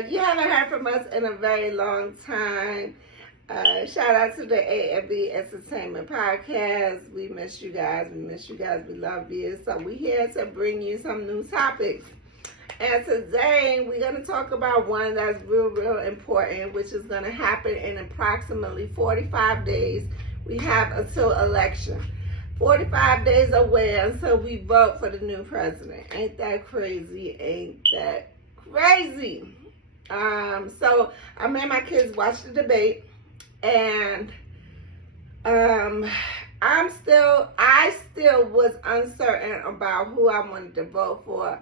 You haven't heard from us in a very long time. Shout out to the A&B Entertainment Podcast. We miss you guys. We miss you guys. We love you. So we're here to bring you some new topics. And today we're going to talk about one that's real important, which is going to happen in approximately 45 days. We have until election. 45 days away until we vote for the new president. Ain't that crazy? Ain't that crazy? So I made my kids watch the debate, and I still was uncertain about who I wanted to vote for,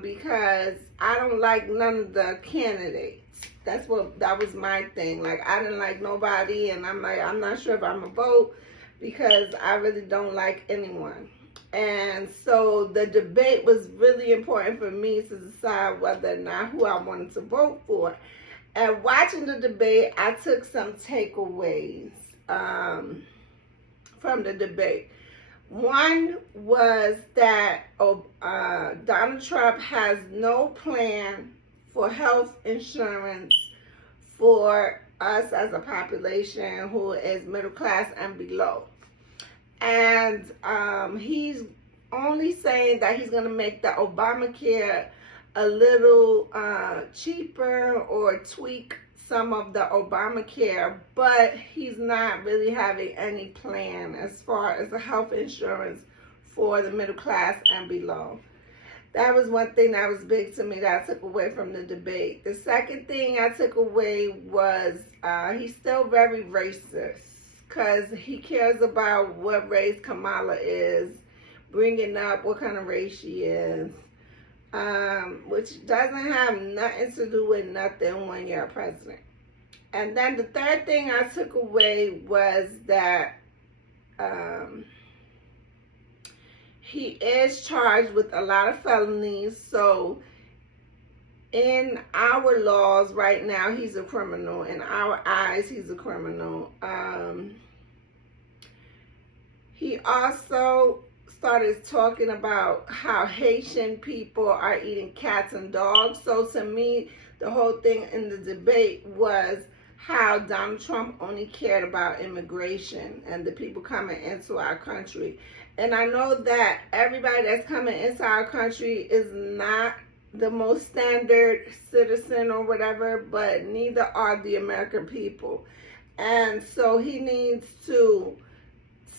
because I don't like none of the candidates. That was my thing. Like, I didn't like nobody, and I'm not sure if I'm gonna vote because I really don't like anyone. And so the debate was really important for me to decide whether or not who I wanted to vote for. And watching the debate, I took some takeaways from the debate. One was that Donald Trump has no plan for health insurance for us as a population who is middle class and below. And he's only saying that he's going to make the Obamacare a little cheaper or tweak some of the Obamacare, but he's not really having any plan as far as the health insurance for the middle class and below. That was one thing that was big to me that I took away from the debate. The second thing I took away was he's still very racist, because he cares about what race Kamala is, bringing up what kind of race she is, which doesn't have nothing to do with nothing when you're a president. And then the third thing I took away was that he is charged with a lot of felonies. So in our laws right now, he's a criminal. In our eyes, he's a criminal. He also started talking about how Haitian people are eating cats and dogs. So to me, the whole thing in the debate was how Donald Trump only cared about immigration and the people coming into our country. And I know that everybody that's coming into our country is not the most standard citizen or whatever, but neither are the American people. And so he needs to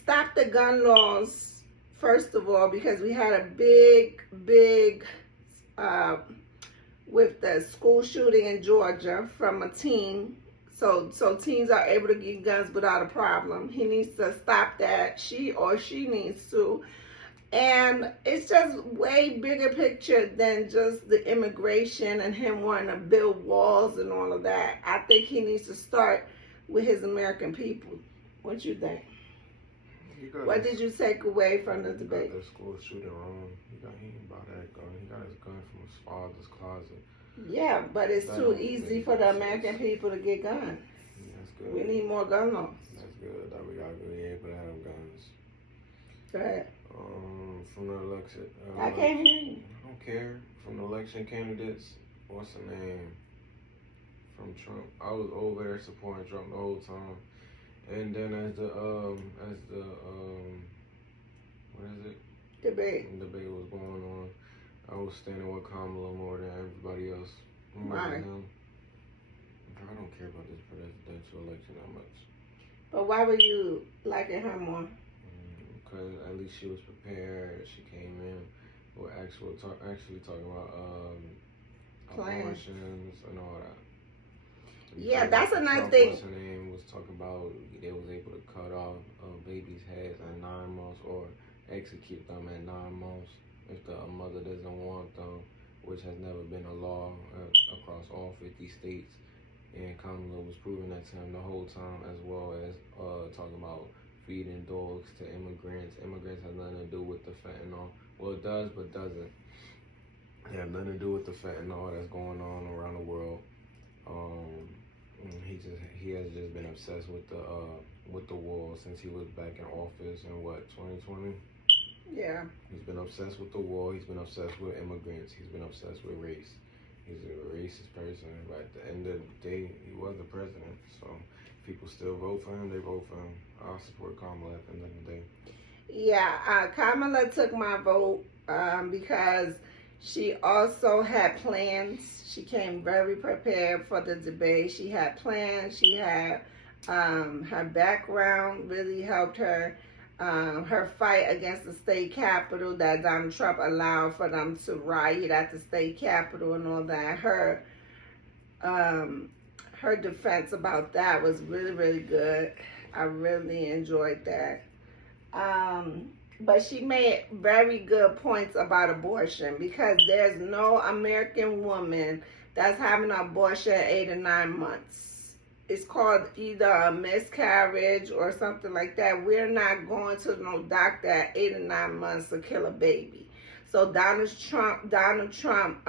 stop the gun laws, first of all, because we had a big with the school shooting in Georgia from a teen. So teens are able to get guns without a problem. He needs to stop that. She needs to. And it's just way bigger picture than just the immigration and him wanting to build walls and all of that. I think he needs to start with his American people. What you think? What did you take away from the debate? The school shooting wrong. He ain't about that gun. He got his gun from his father's closet. Yeah, but it's too easy for the American people to get guns. That's good. We need more gun laws. That's good. That we gotta be able to have guns. Go ahead. From the election. I can't hear you. I don't care. From the election candidates, what's the name? From Trump. I was over there supporting Trump the whole time. And then as the what is it? Debate was going on, I was standing with Kamala more than everybody else. Why? I don't care about this presidential election that much. But why were you liking her more? Because at least she was prepared. She came in with actually talking about abortions and all that. Yeah, that's another Trump, thing. What's her name, was talking about they was able to cut off babies' heads at 9 months or execute them at 9 months if the mother doesn't want them, which has never been a law across all 50 states. And Kamala was proving that to him the whole time, as well as talking about feeding dogs to immigrants. Immigrants have nothing to do with the fentanyl. Well, it does, but doesn't. It has nothing to do with the fentanyl that's going on around the world. He has just been obsessed with the wall since he was back in office in 2020. Yeah. He's been obsessed with the wall. He's been obsessed with immigrants. He's been obsessed with race. he's a racist person, but at the end of the day, he was the president. So people still vote for him. They vote for him. I'll support Kamala at the end of the day. Yeah, Kamala took my vote because she also had plans. She came very prepared for the debate. She had plans. She had her background really helped her. Her fight against the state capitol that Donald Trump allowed for them to riot at the state capitol and all that. Her defense about that was really, really good. I really enjoyed that. But she made very good points about abortion because there's no American woman that's having an abortion at 8 or 9 months. It's called either a miscarriage or something like that. We're not going to no doctor at 8 or 9 months to kill a baby. So Donald Trump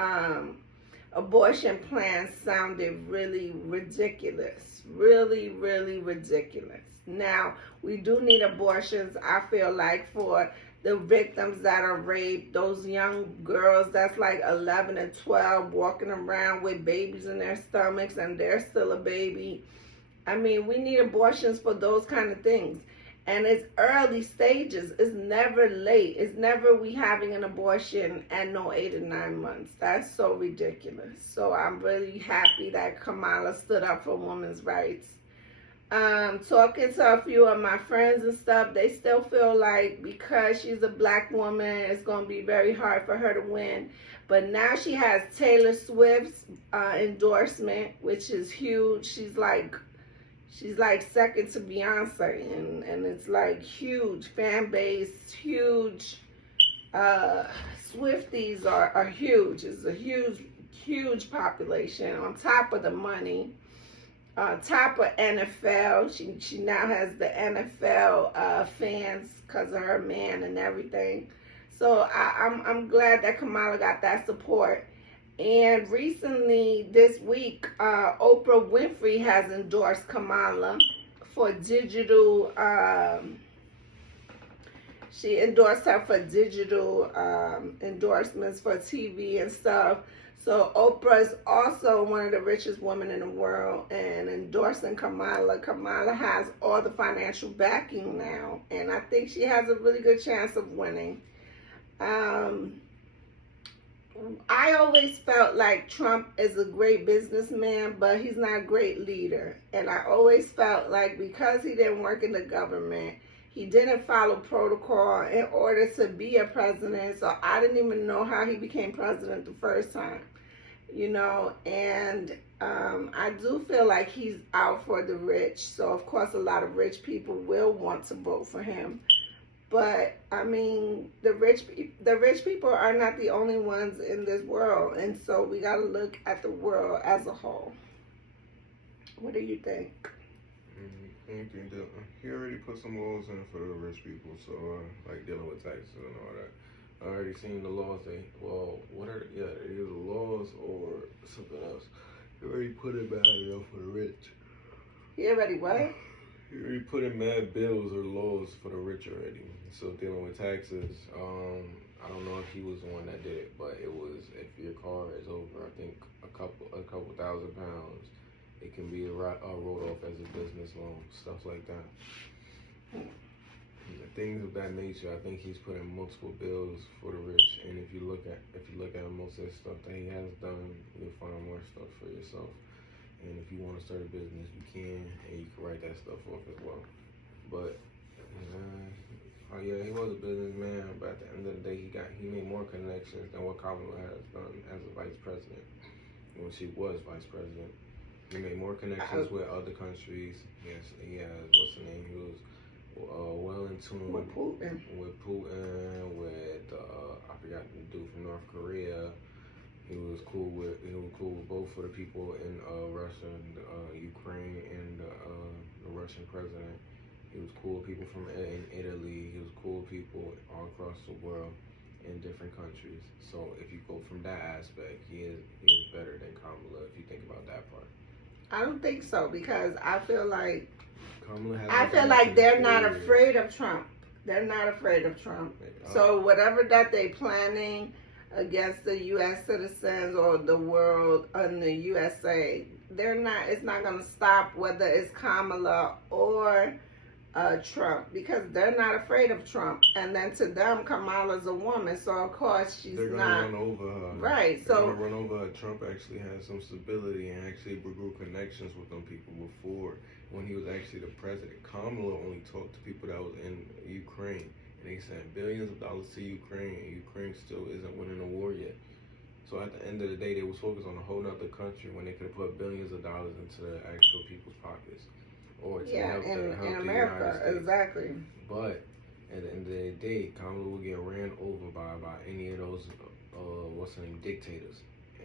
abortion plan sounded really ridiculous. Really, really ridiculous. Now, we do need abortions, I feel like, for the victims that are raped, those young girls that's like 11 and 12 walking around with babies in their stomachs and they're still a baby. I mean, we need abortions for those kind of things. And it's early stages. It's never late. It's never we having an abortion at no 8 or 9 months. That's so ridiculous. So I'm really happy that Kamala stood up for women's rights. Talking to a few of my friends and stuff, they still feel like because she's a black woman, it's going to be very hard for her to win. But now she has Taylor Swift's endorsement, which is huge. She's like second to Beyonce, and it's like huge fan base, huge. Swifties are huge. It's a huge population on top of the money. Top of NFL. She now has the NFL fans because of her man and everything. So I'm glad that Kamala got that support. And recently, this week, Oprah Winfrey has endorsed Kamala for digital. She endorsed her for digital endorsements for TV and stuff. So Oprah is also one of the richest women in the world, and endorsing Kamala. Kamala has all the financial backing now, and I think she has a really good chance of winning. I always felt like Trump is a great businessman, but he's not a great leader. And I always felt like because he didn't work in the government, he didn't follow protocol in order to be a president. So I didn't even know how he became president the first time, you know. And I do feel like he's out for the rich. So, of course, a lot of rich people will want to vote for him. But, I mean, the rich people are not the only ones in this world. And so we got to look at the world as a whole. What do you think? I think that he already put some laws in for the rich people, so like dealing with taxes and all that. I already seen the laws. Either the laws or something else. He already put it bad enough for the rich. He already what? He already put in mad bills or laws for the rich already. So dealing with taxes, I don't know if he was the one that did it, but it was if your car is over, I think a couple £1,000, it can be wrote off as a business loan, stuff like that. Things of that nature. I think he's put in multiple bills for the rich, and if you look at most of the stuff that he has done, you'll find more stuff for yourself. And if you want to start a business, you can, and you can write that stuff off as well. But he was a businessman, but at the end of the day, he made more connections than what Kamala has done as a vice president when she was vice president. He made more connections with other countries. Yes, he has, what's the name? He was well in tune With Putin. With I forgot the dude from North Korea. He was cool with both of the people in Russia, Ukraine, and the Russian president. He was cool with people from in Italy. He was cool with people all across the world in different countries. So if you go from that aspect, he is better than Kamala if you think about that part. I don't think so, because I feel like Kamala they're not afraid of Trump. They're not afraid of Trump. So whatever that they planning, against the U.S. citizens or the world and the USA. It's not going to stop whether it's Kamala or Trump, because they're not afraid of Trump. And then to them, Kamala's a woman, so of course she's they're gonna not. run over her. Right, They're so. gonna run over her. Trump actually has some stability and actually grew connections with them people before when he was actually the president. Kamala only talked to people that was in Ukraine. And they sent billions of dollars to Ukraine, and Ukraine still isn't winning the war yet. So at the end of the day, they was focused on a whole other country when they could have put billions of dollars into the actual people's pockets. Or to help in the United America, States. exactly. But at the end of the day, Kamala will get ran over by any of those, dictators.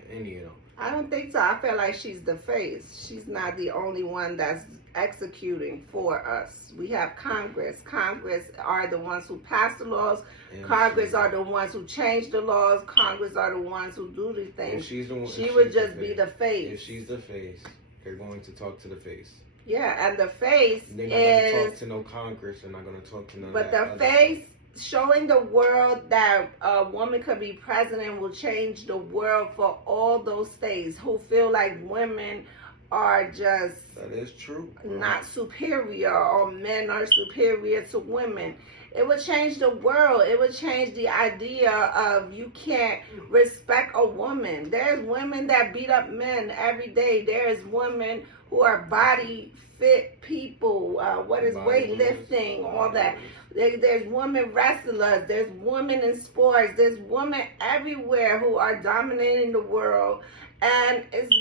Any of them. I don't think so. I feel like she's the face. She's not the only one that's executing for us. We have Congress. Congress are the ones who pass the laws. And Congress are the ones who change the laws. Congress are the ones who do these things. She's the one, she would just be the face. If she's the face, they're going to talk to the face. Yeah, and the face they're not going to talk to no Congress. They're not going to talk to none but of that. the face showing the world that a woman could be president will change the world for all those states who feel like women are just that is true. Not superior, or men are superior to women. It would change the world. It would change the idea of you can't respect a woman. There's women that beat up men every day. There's women who are body fit people. What is weightlifting? All that. There's women wrestlers. There's women in sports. There's women everywhere who are dominating the world. And it's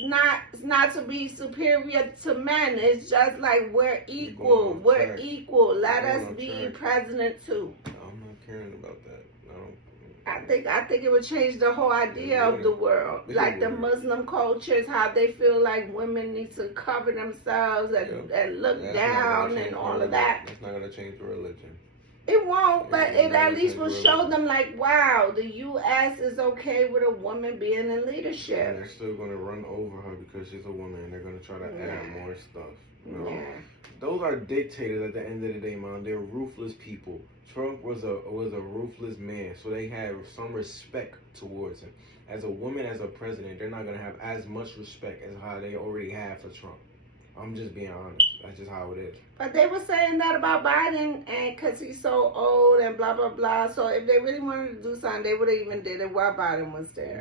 not to be superior to men. It's just like we're equal. We're equal. Let us be president too. I'm not caring about that. I think it would change the whole idea of the world. Like the Muslim cultures, how they feel like women need to cover themselves and look down and all of that. It's not going to change the religion. It won't, but it at least will show them like, wow, the U.S. is okay with a woman being in leadership. And they're still going to run over her because she's a woman, and they're going to try to add more stuff. You know? Yeah. Those are dictators at the end of the day, man. They're ruthless people. Trump was a ruthless man, so they have some respect towards him. As a woman, as a president, they're not going to have as much respect as how they already have for Trump. I'm just being honest. That's just how it is. But they were saying that about Biden, and because he's so old and blah, blah, blah. So if they really wanted to do something, they would have even did it while Biden was there.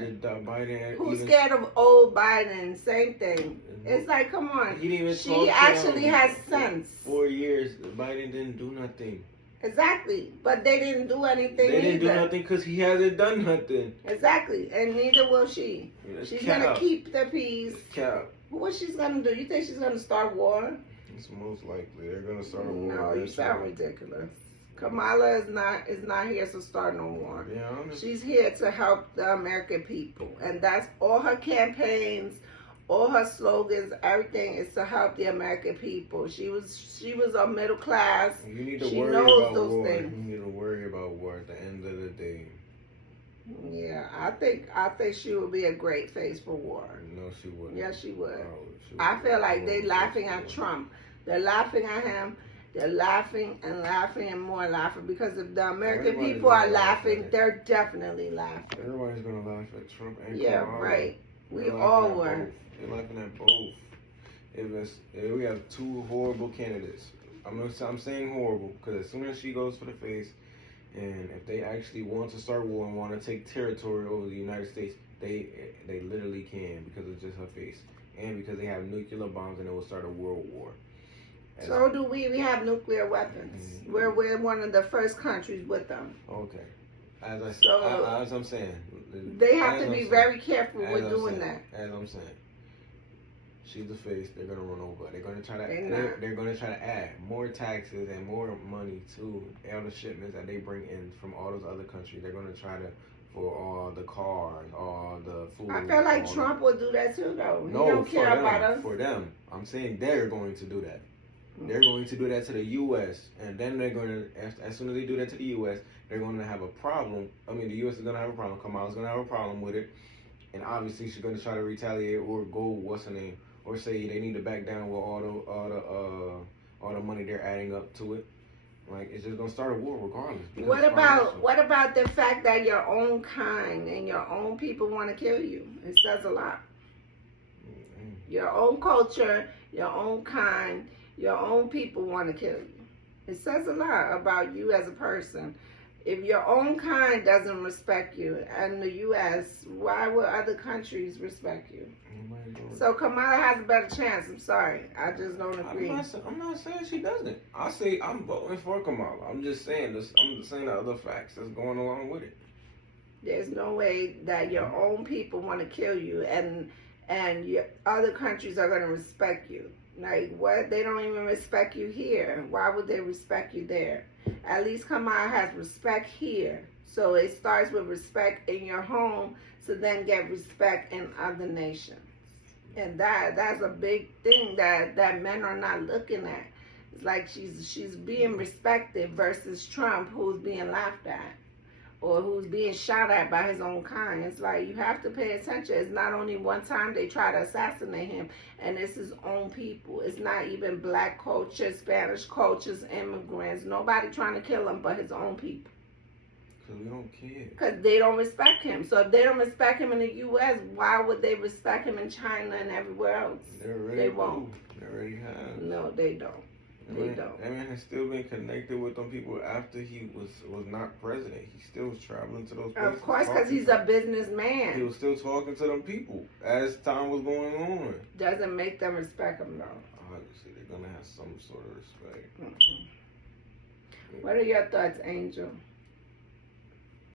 Who's scared of old Biden? Same thing. It's like, come on. She actually has sense. 4 years, Biden didn't do nothing. Exactly. But they didn't do anything They didn't do nothing because he hasn't done nothing. Exactly. And neither will she. She's going to keep the peace. Cap. What she's gonna do? You think she's gonna start war? It's most likely they're gonna start a war. No, you sound ridiculous. Kamala is not here to start no war. Yeah, she's here to help the American people, and that's all her campaigns, all her slogans, everything is to help the American people. She was a middle class. You need to she worry knows about those war. things. You need to worry about war at the end of the day. Yeah, I think she would be a great face for war. No, she wouldn't. Yes, she would. I feel like they laughing at Trump. They're laughing at him. They're laughing and laughing and more laughing because if the American people are laughing, they're definitely laughing. Everybody's gonna laugh at Trump and Kamala. Right. We all were. They're laughing at both. If we have two horrible candidates. I'm saying horrible because as soon as she goes for the face. And if they actually want to start war and want to take territory over the United States, they literally can because it's just her face. And because they have nuclear bombs and it will start a world war. So do we. We have nuclear weapons. Mm-hmm. We're one of the first countries with them. Okay. As I'm saying. They have to be very careful with doing that. As I'm saying. She's the face. They're gonna run over. They're gonna try to. They're gonna try to add more taxes and more money to all the shipments that they bring in from all those other countries. They're gonna try to for all the cars, all the food. I feel like Trump will do that too, though. No, he don't care about us. For them, I'm saying they're going to do that. They're going to do that to the U.S. and then they're going to, as soon as they do that to the U.S., they're going to have a problem. I mean, the U.S. is going to have a problem. Kamala's going to have a problem with it, and obviously she's going to try to retaliate or go or say they need to back down with all the money they're adding up to it. Like, it's just gonna start a war regardless. because What it's financial. about the fact that your own kind and your own people want to kill you? It says a lot. Your own culture, your own kind, your own people want to kill you. It says a lot about you as a person. If your own kind doesn't respect you, and the U.S., why would other countries respect you? So Kamala has a better chance. I'm sorry, I just don't agree. I'm not saying she doesn't. I say I'm voting for Kamala. I'm just saying this. I'm just saying the other facts that's going along with it. There's no way that your own people want to kill you, and your other countries are going to respect you. Like, what? They don't even respect you here. Why would they respect you there? At least Kamala has respect here. So it starts with respect in your home, to then get respect in other nations. And that's a big thing that men are not looking at. It's like she's being respected versus Trump, who's being laughed at, or who's being shot at by his own kind. It's like, you have to pay attention. It's not only one time they try to assassinate him, and it's his own people. It's not even black culture, Spanish cultures, immigrants. Nobody trying to kill him but his own people. Because we don't care. Because they don't respect him. So if they don't respect him in the U.S., why would they respect him in China and everywhere else? They won't. They already have. No, they don't. They don't. That man has still been connected with them people after he was not president. He still was traveling to those places. Of course, because he's a businessman. He was still talking to them people as time was going on. Doesn't make them respect him, though. Obviously, they're going to have some sort of respect. What are your thoughts, Angel?